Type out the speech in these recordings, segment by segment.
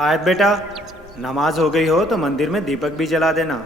आयत बेटा, नमाज हो गई हो तो मंदिर में दीपक भी जला देना।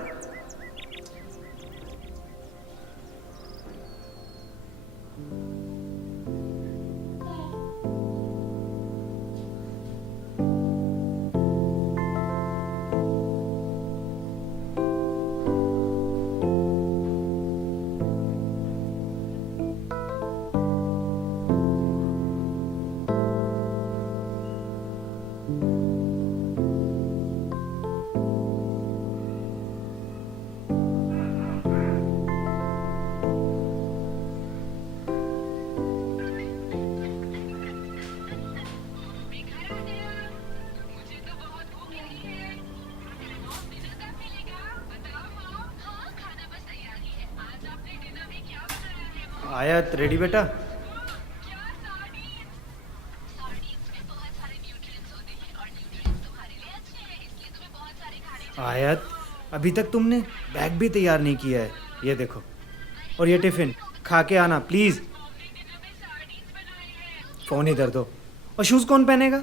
आयत रेडी बेटा? आयत, अभी तक तुमने बैग भी तैयार नहीं किया है। ये देखो, और ये टिफिन खा के आना प्लीज। फोन इधर दो। और शूज कौन पहनेगा?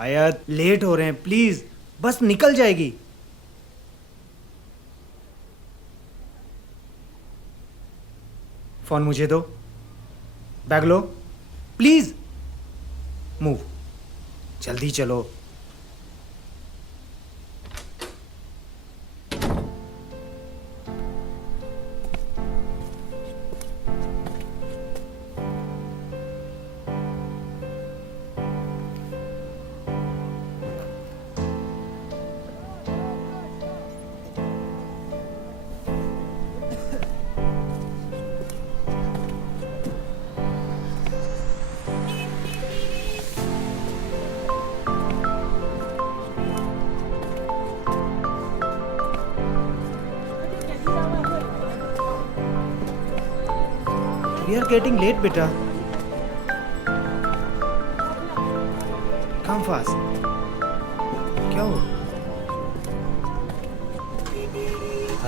आयत, लेट हो रहे हैं प्लीज, बस निकल जाएगी। फोन मुझे दो, बैग लो प्लीज। मूव, जल्दी चलो। We are getting late, beta. Come fast. क्या हो?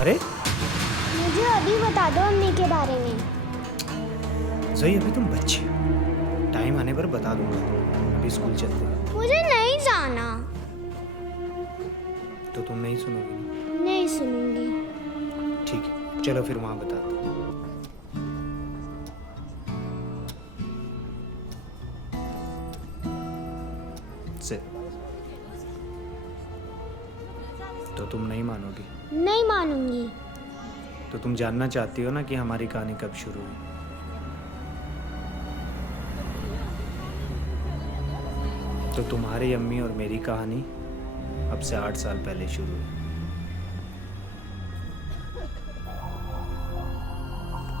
अरे मुझे अभी बता दो अम्मी के बारे में। जोई, अभी तुम बच्ची हो, टाइम आने पर बता दूंगा। अभी स्कूल चलते हैं। मुझे नहीं जाना। तो तुम नहीं सुनोगी ना? नहीं सुनूंगी। ठीक है, चलो फिर वहां बताते हैं। से तो तुम नहीं मानोगी? नहीं मानूंगी। तो तुम जानना चाहती हो ना कि हमारी कहानी कब शुरू हुई? तो तुम्हारी अम्मी और मेरी कहानी अब से 8 साल पहले शुरू हुई।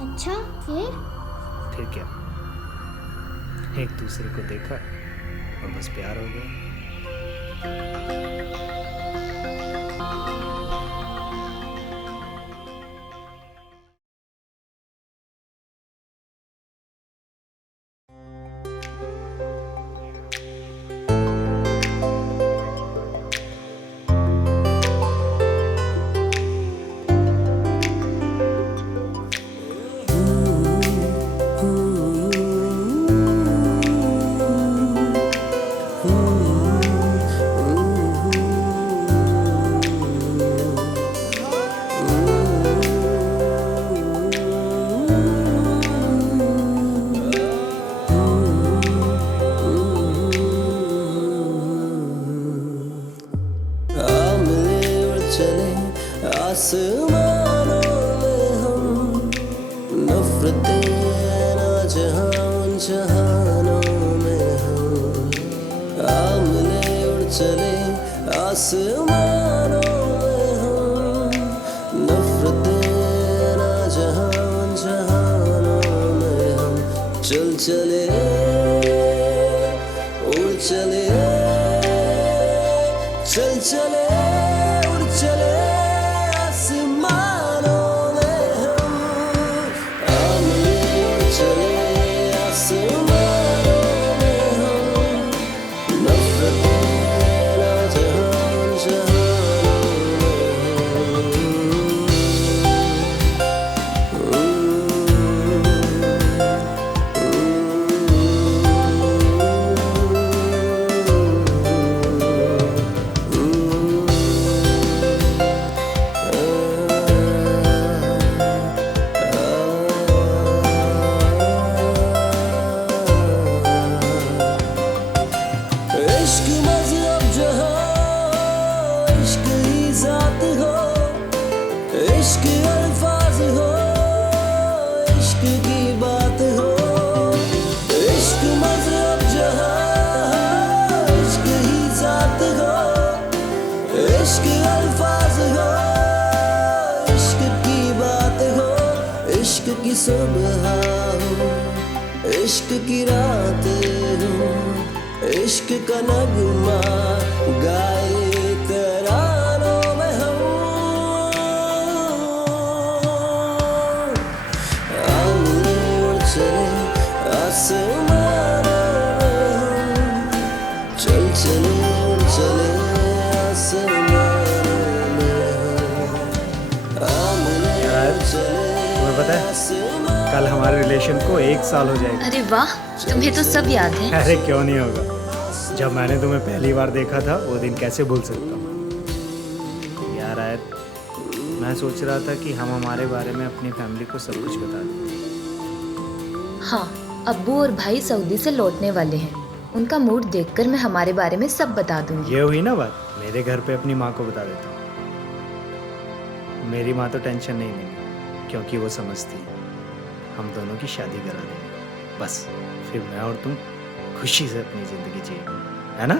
अच्छा, फिर क्या, एक दूसरे को देखा और बस प्यार हो गया। आसमानों में हम नफरतें ना जहां जहानों में हम आमले उड़ चले आसमानों में हम नफरतें ना जहां जहानों में हम चल चले उड़ चले चल चले उड़ चले जात हो, इश्क अल्फाज हो, इश्क की बात हो, इश्क मजहब जहां, इश्क ही जात हो, इश्क अल्फाज हो, इश्क की बात हो, इश्क की सुबह हो, इश्क की रात हो, इश्क का नगमा गाए तरानों में हम, आमने उड़ चले आसमानों में हम, चल चले उड़ चले आसमानों में हम, आमने उड़ चले तुम्हें पता है कल हमारे रिलेशन को 1 साल हो जाएगा। अरे वाह, तुम्हें तो सब याद है। अरे क्यों नहीं होगा, जब मैंने तुम्हें पहली बार देखा था वो दिन कैसे भूल सकता हूँ यार। आयत, मैं सोच रहा था कि हम हमारे बारे में अपनी फैमिली को सब कुछ बता दें। हाँ, अब्बू और भाई सऊदी से लौटने वाले हैं। उनका मूड देखकर मैं हमारे बारे में सब बता दूंगी। ये हुई ना बात, मेरे घर पे अपनी माँ को बता देता हूँ। मेरी माँ तो टेंशन नहीं लेगी क्योंकि वो समझती है हम दोनों की शादी करा देंगे, बस फिर मैं और तुम खुशी से अपनी जिंदगी जिएंगे, है ना?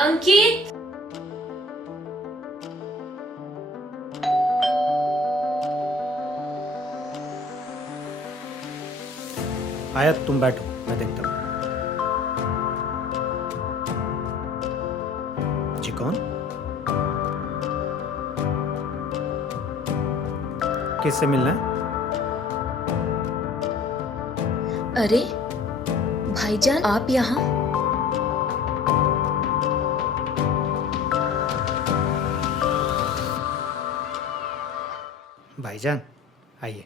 अंकित, आयत तुम बैठो, मैं देखता हूँ। जी कौन? किससे मिलना है? अरे भाईजान, आप यहाँ? भाईजान आइए,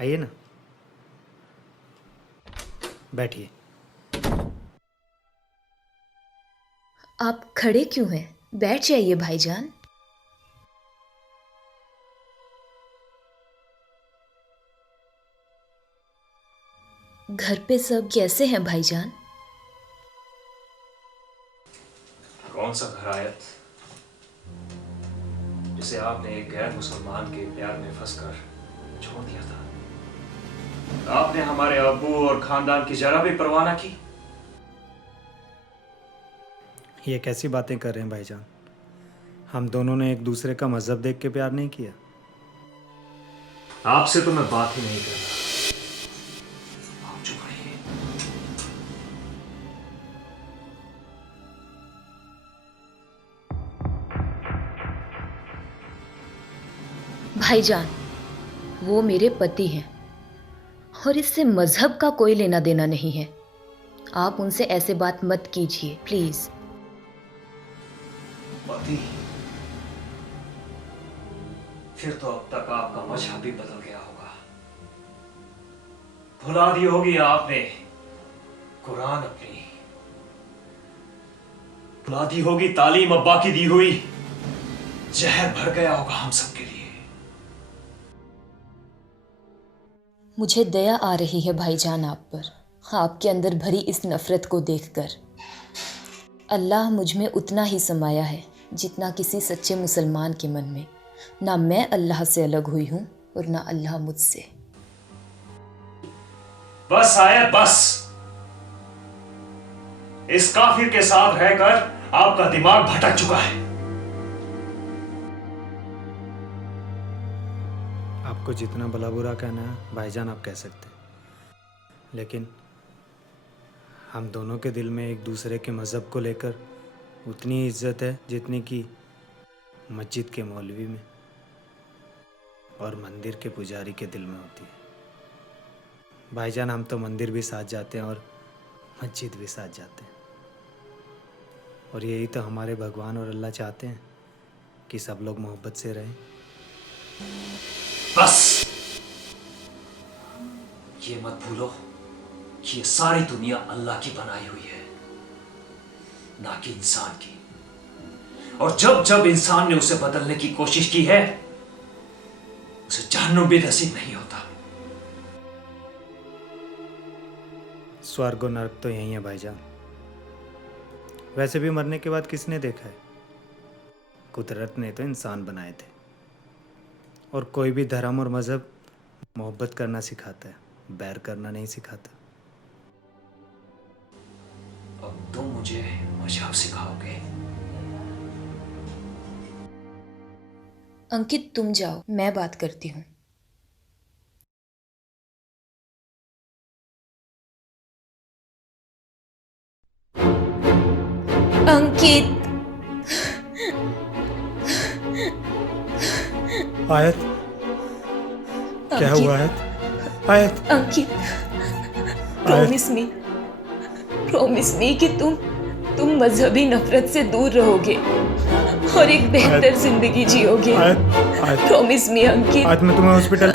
आइए ना, बैठिए। आप खड़े क्यों हैं? बैठ जाइए भाईजान। घर पे सब कैसे हैं भाईजान? कौन सा घर आयत जिसे आपने एक गैर मुसलमान के प्यार में फंसकर छोड़ दिया था? आपने हमारे अब्बू और खानदान की जरा भी परवाह न की। ये कैसी बातें कर रहे हैं भाईजान? हम दोनों ने एक दूसरे का मजहब देख के प्यार नहीं किया। आपसे तो मैं बात ही नहीं कर रहा। आप चुप रहिए। भाईजान, वो मेरे पति हैं और इससे मजहब का कोई लेना देना नहीं है। आप उनसे ऐसे बात मत कीजिए प्लीज। पति? फिर तो अब तक आपका मजहब भी बदल गया होगा। भुला दी होगी आपने कुरान अपनी, भुला दी होगी तालीम अब्बा की दी हुई। जहर भर गया होगा हम सबके लिए। मुझे दया आ रही है भाईजान आप पर, आपके अंदर भरी इस नफरत को देखकर। अल्लाह मुझ में उतना ही समाया है जितना किसी सच्चे मुसलमान के मन में। ना मैं अल्लाह से अलग हुई हूं और ना अल्लाह मुझसे। बस आयत, बस। इस काफिर के साथ रहकर आपका दिमाग भटक चुका है। आपको जितना भला बुरा कहना है भाईजान आप कह सकते हैं, लेकिन हम दोनों के दिल में एक दूसरे के मज़हब को लेकर उतनी ही इज्जत है जितनी कि मस्जिद के मौलवी में और मंदिर के पुजारी के दिल में होती है। भाईजान, हम तो मंदिर भी साथ जाते हैं और मस्जिद भी साथ जाते हैं, और यही तो हमारे भगवान और अल्लाह चाहते हैं कि सब लोग मोहब्बत से रहें। बस ये मत भूलो कि ये सारी दुनिया अल्लाह की बनाई हुई है, ना कि इंसान की। और जब जब इंसान ने उसे बदलने की कोशिश की है, उसे जहन्नुम भी नसीब नहीं होता। स्वर्ग और नरक तो यही है भाईजान। वैसे भी मरने के बाद किसने देखा है? कुदरत ने तो इंसान बनाए थे। और कोई भी धर्म और मज़हब मोहब्बत करना सिखाता है, बैर करना नहीं सिखाता। अब तुम मुझे मजहब सिखाओगे? अंकित, तुम जाओ, मैं बात करती हूँ। अंकित, आयत, क्या हुआ आयत? आयत, अंकित, प्रॉमिस मी कि तुम मजहबी नफरत से दूर रहोगे और एक बेहतर जिंदगी जियोगे। आयत, आयत, प्रॉमिस मी अंकित। आयत, मैं तुम्हें हॉस्पिटल।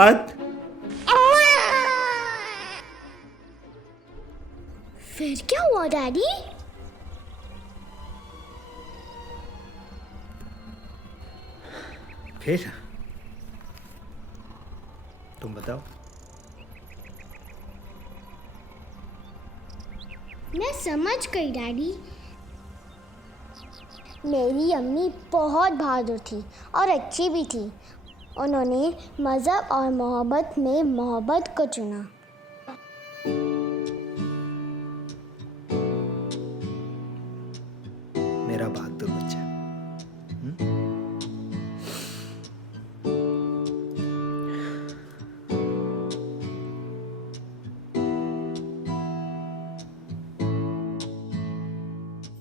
आयत, फिर क्या हुआ डैडी? फिर तुम बताओ। मैं समझ गई डैडी। मेरी अम्मी बहुत बहादुर थी और अच्छी भी थी। उन्होंने मज़हब और मोहब्बत में मोहब्बत को चुना। मेरा बहादुर बच्चा।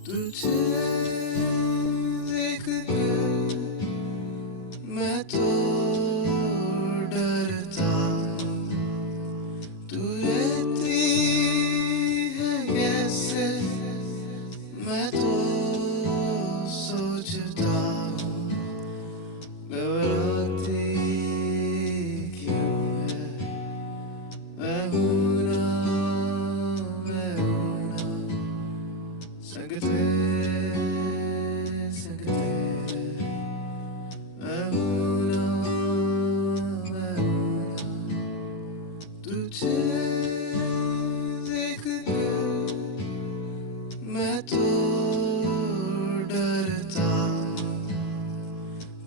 तुझे देख के मैं तो डरता हूँ। तू रहती है कैसे मैं तो सोचता हूँ। घबराती क्यों है? मैं हूँ ना, मैं हूँ ना, संग तेरे मैं हूँ ना, मैं हूँ ना। तुझे देख के मैं तो डरता हूँ।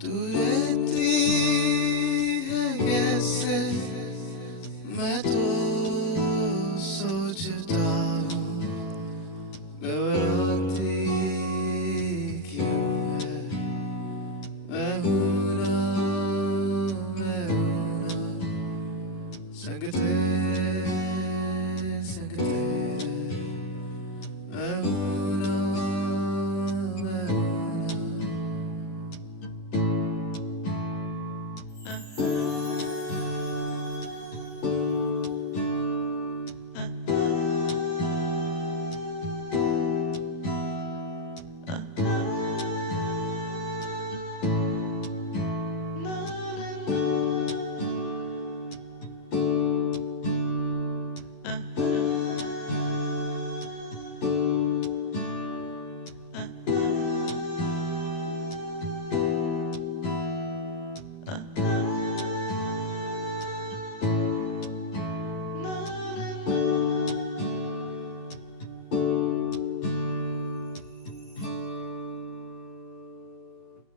तू रहती है कैसे मैं तो सोचता हूँ। घबराती क्यों है? मैं हूँ ना, मैं हूँ ना, संग तेरे मैं हूँ ना, मैं हूँ ना।